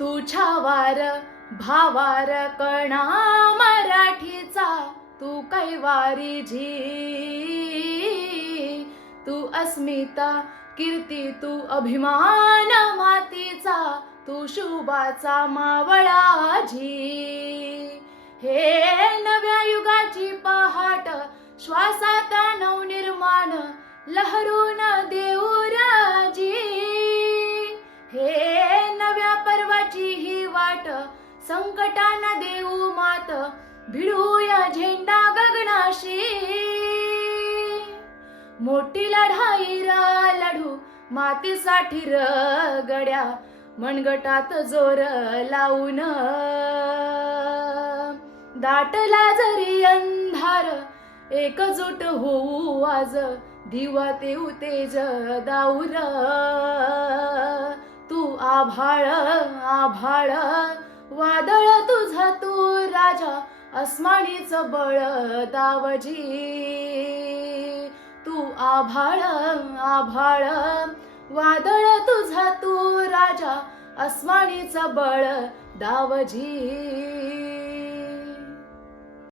तुझ्या वार भावार कणा मराठीचा तू कैवारी झी तू अस्मिता कीर्ती तू अभिमान मातीचा तू शुभाचा मावळा झी हे नव्या युगाची पहाट श्वासात नवनिर्माण लहरून देऊ राजी हे नव्या पर्वाची ही वाट संकटांना देऊ मात भिडूया झेंडा गगनाशी मोठी लढाई लढू मातीसाठी गड्या मनगटात जोर लावून दाटला जरी अंधार एकजूट होऊ आज दिवा तेऊ तेज दाऊर तू आभाळ आभाळ वादळ तुझा तू राजा अस्मानीच बळ दावजी तू आभाळ आभाळ वादळ तुझा तू राजा अस्मानीच बळ दावजी